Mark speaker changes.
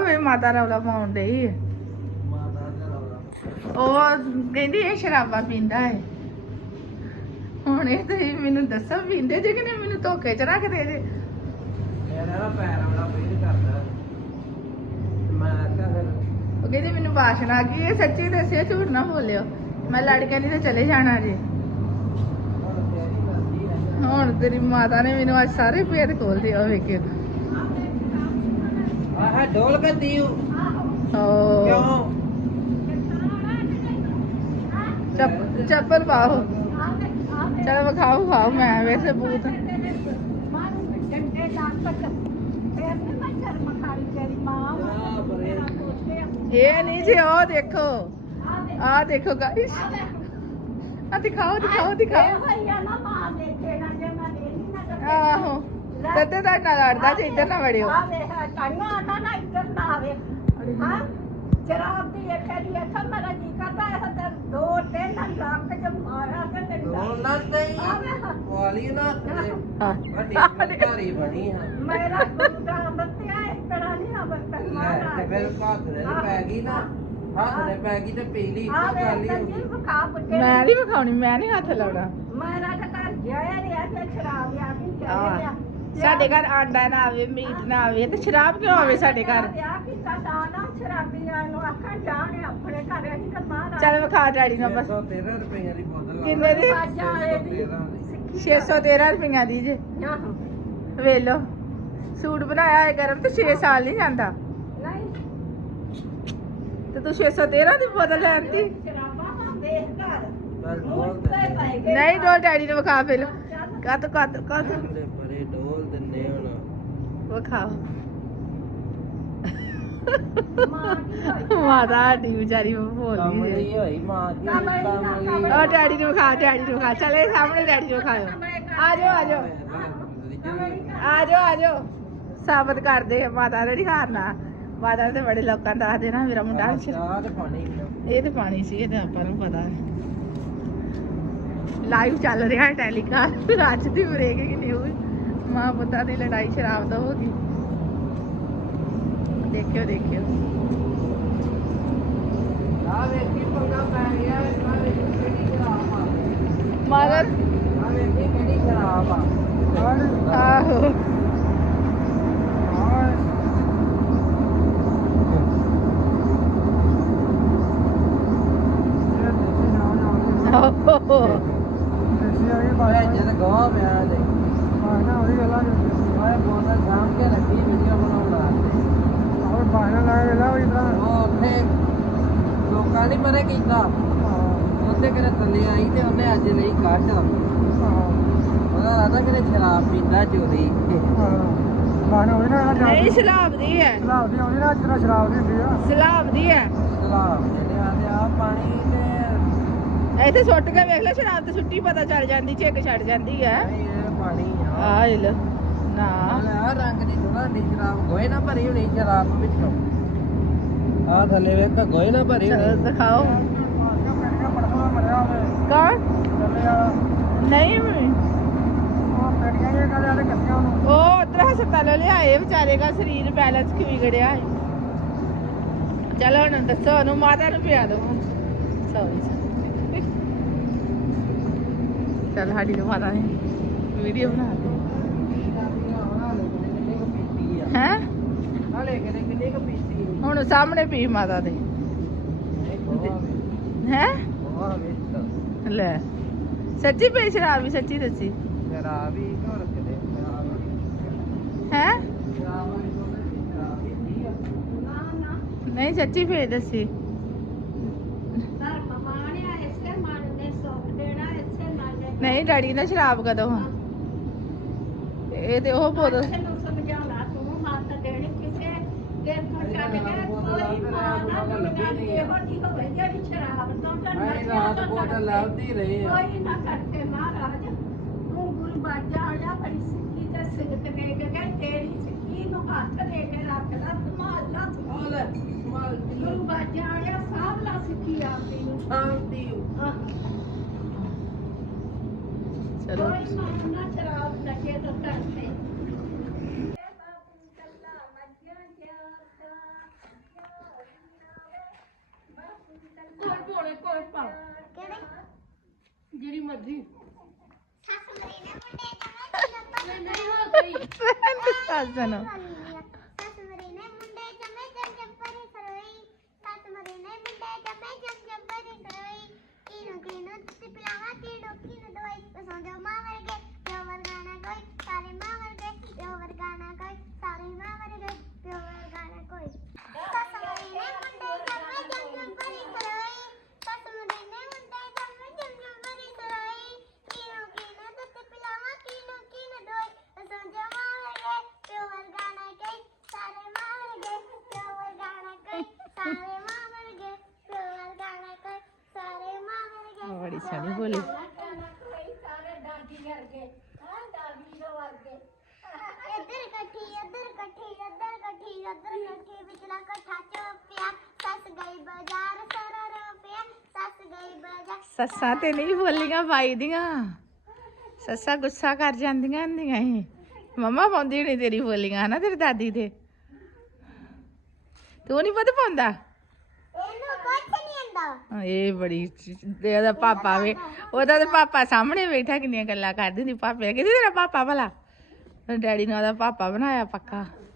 Speaker 1: ਵੇ ਮਾਤਾ ਰੌਲਾ ਪਾਉਣ ਡਈ ਹੈ। ਉਹ ਕਹਿੰਦੀ ਇਹ ਸ਼ਰਾਬਾਂ ਪੀਂਦਾ ਹੈ। ਹੁਣ ਇਹ ਤੁਸੀਂ ਮੈਨੂੰ ਦੱਸੋ ਪੀਂਦੇ ਜੇ ਕਿ ਨਹੀਂ, ਮੈਨੂੰ ਧੋਖੇ ਚ ਰੱਖਦੇ ਜੇ। ਉਹ ਕਹਿੰਦੀ ਮੈਨੂੰ ਵਾਸ਼ਨਾ ਆ ਗਈ। ਇਹ ਸੱਚੀ ਦੱਸਿਓ, ਝੂਠ ਨਾ ਬੋਲਿਓ। ਮੈਂ ਲੜ ਕੇ ਨਹੀਂ ਤੇ ਚਲੇ ਜਾਣਾ ਜੇ। ਹੁਣ ਤੇਰੀ ਮਾਤਾ ਨੇ ਮੈਨੂੰ ਅੱਜ ਸਾਰੇ ਭੇਦ ਖੋਲ ਦਿਆ ਵੇਖਿਓ।
Speaker 2: ਆਹ ਢੋਲ ਕਰਦੀ ਹੂੰ ਕਿਉਂ?
Speaker 1: ਚੱਪਲ ਪਾਓ। ਚਲ ਵਿਖਾਓ ਖਾਓ। ਮੈਂ ਵੈਸੇ ਬੂਤ ਇਹ ਨਹੀਂ ਜੀ। ਉਹ ਦੇਖੋ, ਆਹ ਦੇਖੋ ਗਾਇਸ, ਆ ਦਿਖਾਓ ਦਿਖਾਓ ਦਿਖਾਓ। ਆਹੋ ਤਦੇ ਤਾਂ ਨਾਲ ਲੜਦਾ ਜੇ ਇੱਧਰ ਨਾ ਵੜਿਓ।
Speaker 3: ਸ਼ਰਾਬ ਦੀ ਇੱਥੇ ਦੀ ਇੱਥੇ ਮੇਰਾ ਜੀ ਕਰਦਾ ਹੈ ਤੇ 2-3 ਲੱਖ ਚ ਮਾਰਾ ਤੇ
Speaker 2: ਘਰੀ ਬਣੀ ਹਾਂ
Speaker 3: ਮੇਰਾ ਗੁੰਡਾ ਬੱਤਿਆ ਇਸ ਤਰ੍ਹਾਂ ਨਹੀਂ ਆ ਬੱਤਿਆ
Speaker 2: ਤੇ ਫਿਰ ਹੱਥ ਦੇ ਪੈ ਗਈ ਨਾ, ਹੱਥ ਦੇ ਪੈ ਗਈ ਤੇ ਪੀ ਲਈ
Speaker 1: ਮੈਂ ਨਹੀਂ ਵਿਖਾਉਣੀ, ਮੈਂ ਨਹੀਂ ਹੱਥ ਲਾਉਣਾ।
Speaker 3: ਮੇਰਾ ਤਾਂ ਘਰ ਜਾਇਆ ਰਿਹਾ ਤੇ ਸ਼ਰਾਬ ਆ ਗਈ ਚਾਹੀਦਾ।
Speaker 1: ਸਾਡੇ ਘਰ ਆਂਡਾ ਨਾ ਆਵੇ, ਮੀਟ ਨਾ ਆਵੇ ਤੇ ਸ਼ਰਾਬ ਕਿਉਂ ਆਵੇ ਸਾਡੇ ਘਰ? ਚੱਲ ਵਿਖਾ ਡੈਡੀ ਨੂੰ ਬਸ।
Speaker 2: 113 ਰੁਪਏ ਦੀ ਬੋਤਲ
Speaker 1: ਕਿੰਨੇ ਦੀ? 613 ਰੁਪਈਆ ਦੀ ਜੇ। ਵੇਖ ਲੋ, ਸੂਟ ਬਣਾਇਆ ਹੈ ਗਰਮ ਤੇ 6 ਸਾਲ ਨਹੀਂ ਜਾਂਦਾ ਤੇ ਤੂੰ 613 ਦੀ ਬੋਤਲ ਲੈਂਦੀ। ਨਹੀਂ ਡੋਲ ਡੈਡੀ ਨੂੰ ਵਿਖਾ ਫਿਰ। ਕੱਦ ਕੱਦ ਕੱਦ
Speaker 2: ਬੜੇ ਢੋਲ ਦਿੰਨੇ ਹੁਣ
Speaker 1: ਵਿਖਾਓ। ਮਾਤਾ ਸਾਡੀ ਵਿਚਾਰੀ ਬੋਲਦੀ ਹੈ।
Speaker 2: ਹੋਈ ਮਾਂ ਦੀ ਕੰਮ
Speaker 1: ਉਹ ਡੈਡੀ ਨੂੰ ਵਿਖਾ, ਡੈਡੀ ਨੂੰ ਵਿਖਾ। ਚਲੇ ਸਾਹਮਣੇ ਡੈਡੀ ਨੂੰ ਵਿਖਾਓ। ਆ ਜਾਓ ਆ ਜਾਓ ਆ ਜਾਓ ਆ ਜਾਓ। ਸਾਬਤ ਕਰਦੇ ਆ ਮਾਤਾ ਨੇ ਨਹੀਂ ਹਾਰਨਾ। ਮਾਤਾ ਤੇ ਬੜੇ ਲੋਕਾਂ ਦਾ ਦੱਸਦੇ ਨਾ ਮੇਰਾ ਮੁੰਡਾ
Speaker 2: ਚਾਹ ਤੇ ਪਾਣੀ
Speaker 1: ਇਹ ਤੇ ਪਾਣੀ ਸੀ, ਇਹ ਤੇ ਆਪਾਂ ਨੂੰ ਪਤਾ ਹੈ। ਲਾਈਵ ਚੱਲ ਰਿਹਾ ਹੈ ਟੈਲੀਕਾਸਟ ਅੱਜ ਦੀ ਬ੍ਰੇਕਿੰਗ ਨਿਊਜ਼। ਮਾਂ ਪੁੱਤਾਂ ਦੀ ਲੜਾਈ ਸ਼ਰਾਬ ਤੋਂ ਹੋ ਗਈ। ਦੇਖਿਓ ਦੇਖਿਓ।
Speaker 2: ਆ ਵੇਖੀ ਪੰਗਾ ਪੈ ਗਿਆ। ਆ ਵੇਖੀ ਕਿਹੜੀ ਸ਼ਰਾਬ ਆ
Speaker 1: ਮਗਰ।
Speaker 2: ਆ ਵੇਖੀ ਕਿਹੜੀ ਸ਼ਰਾਬ ਆ।
Speaker 1: ਆਹੋ
Speaker 2: ਜਦ ਗਵਾ ਪਿਆ ਤੇ ਨਾ ਉਹਦੀ ਗੱਲਾਂ ਆਏ ਬੋਤਲ ਸਾਂਭ ਕੇ ਰੱਖੀ ਵੀਡੀਓ ਬਣਾਉਂਦਾ ਔਰ ਬਾਹਰ ਲਾ ਕੇ ਲਾ ਉਹਦੀ ਤਰ੍ਹਾਂ। ਉਹ ਉੱਥੇ ਲੋਕਾਂ ਨੇ ਪਰੇ ਕੀਤਾ ਉੱਥੇ ਕਿਤੇ ਥੱਲੇ ਆਈ ਤੇ ਉਹਨੇ ਅੱਜ ਲਈ ਕੱਢ ਉਹਦਾ ਰਾਤਾ ਕਿਤੇ ਸ਼ਰਾਬ ਪੀਂਦਾ ਚੋਰੀ।
Speaker 1: ਨਹੀਂ ਸਲਾਬ ਦੀ ਹੈ।
Speaker 2: ਸ਼ਰਾਬ ਦੀ ਆਉਂਦੀ ਨਾ ਜਿਹੜਾ ਸ਼ਰਾਬ ਦੀ ਹੁੰਦੀ ਆ
Speaker 1: ਸਲਾਬ ਦੀ ਹੈ।
Speaker 2: ਸ਼ਰਾਬ ਜਿਹੜੇ ਆਂਦੇ ਆ ਪਾਣੀ ਤੇ
Speaker 1: ਇੱਥੇ ਸੁੱਟ ਕੇ ਵੇਖ ਲੈ। ਸ਼ਰਾਬ ਤੇ ਸੁੱਟੀ ਪਤਾ ਚੱਲ ਜਾਂਦੀ, ਝਿੱਕ ਛੱਡ ਜਾਂਦੀ ਹੈ।
Speaker 2: ਇਹ ਪਾਣੀ ਆ
Speaker 1: ਆ ਲੈ ਨਾ
Speaker 2: ਆ ਰੰਗ ਦੀ ਥੋੜਾ ਨੀ ਸ਼ਰਾਬ ਗੋਏ ਨਾ ਭਰੀ ਹੋਣੀ ਸ਼ਰਾਬ ਵਿੱਚੋਂ। ਆ ਥੱਲੇ ਵੇਖ ਗੋਏ ਨਾ ਭਰੀ
Speaker 1: ਚਲੋ
Speaker 2: ਹੋਣੀ।
Speaker 1: ਦਿਖਾਓ। ਕੌਣ? ਨਹੀਂ ਉਹ ਉਧਰ ਹਸਪਤਾਲ ਲਿਆਏ ਵਿਚਾਰੇ ਦਾ ਸਰੀਰ ਬੈਲੈਂਸ ਕਿ ਵਿਗੜਿਆ ਹੈ। ਚਲੋ ਹੁਣ ਦੱਸੋ ਉਹਨੂੰ, ਮਾਤਾ ਨੂੰ ਪਿਆ ਦੋ। ਸੌਰੀ ਚੱਲ ਸਾਡੀ ਨੂੰ ਮਾਤਾ ਨੇ ਵੀਡੀਓ ਬਣਾ ਦੇ ਹੈ।
Speaker 2: ਹਲੇ ਕਿੰਨੇ ਕੁ ਪੀਤੀ
Speaker 1: ਹੁਣ ਸਾਹਮਣੇ ਪੀ ਮਾਤਾ ਦੇ ਹੈ। ਲੈ ਸੱਚੀ ਪਈ ਸ਼ਰਾਬ ਵੀ? ਸੱਚੀ ਦੱਸੀ
Speaker 2: ਸ਼ਰਾਬ ਹੀ ਘਰ ਕਿਤੇ
Speaker 1: ਹੈ। ਨਹੀਂ ਸੱਚੀ ਫੇਰ ਦੱਸੀ। ਨਹੀਂ ਡੈਡੀ ਨੇ ਸ਼ਰਾਬ ਕਦੋਂ? ਇਹ ਤੇ ਉਹ ਬੋਤਲ
Speaker 2: ਰਾਤ ਬੋਤਲ ਲੱਭਦੀ ਰਹੀ ਆ।
Speaker 1: ਚਲੋ
Speaker 2: ਵੋਇਸ ਪਾ ਜਿਹੜੀ ਮਰਜ਼ੀ ਨਹੀਂ ਹੋ ਗਈ
Speaker 1: ਸੱਸ ਨੂੰ ਬੜੀ ਸੋਹਣੀ ਬੋਲੀ ਸੱਸਾਂ ਤੇ ਨਹੀਂ ਬੋਲੀਆਂ ਬਾਈ ਦੀਆਂ ਸੱਸਾਂ ਗੁੱਸਾ ਕਰ ਜਾਂਦੀਆਂ ਹੁੰਦੀਆਂ ਸੀ ਮੰਮਾ ਪਾਉਂਦੀ ਨਹੀਂ ਤੇਰੀ ਬੋਲੀਆਂ ਨਾ ਤੇਰੀ ਦਾਦੀ ਤੇ ਤੂੰ ਨਹੀਂ ਪਤਾ ਪਾਉਂਦਾ ਇਹ ਬੜੀ ਉਹਦਾ ਪਾਪਾ ਵੇ ਉਹਦਾ ਤੇ ਪਾਪਾ ਸਾਹਮਣੇ ਬੈਠਾ ਕਿੰਨੀਆਂ ਗੱਲਾਂ ਕਰਦੀ ਹੁੰਦੀ ਪਾਪੇ ਕਹਿੰਦੀ ਤੇਰਾ ਪਾਪਾ ਭਲਾ ਡੈਡੀ ਨੇ ਉਹਦਾ ਪਾਪਾ ਬਣਾਇਆ ਪੱਕਾ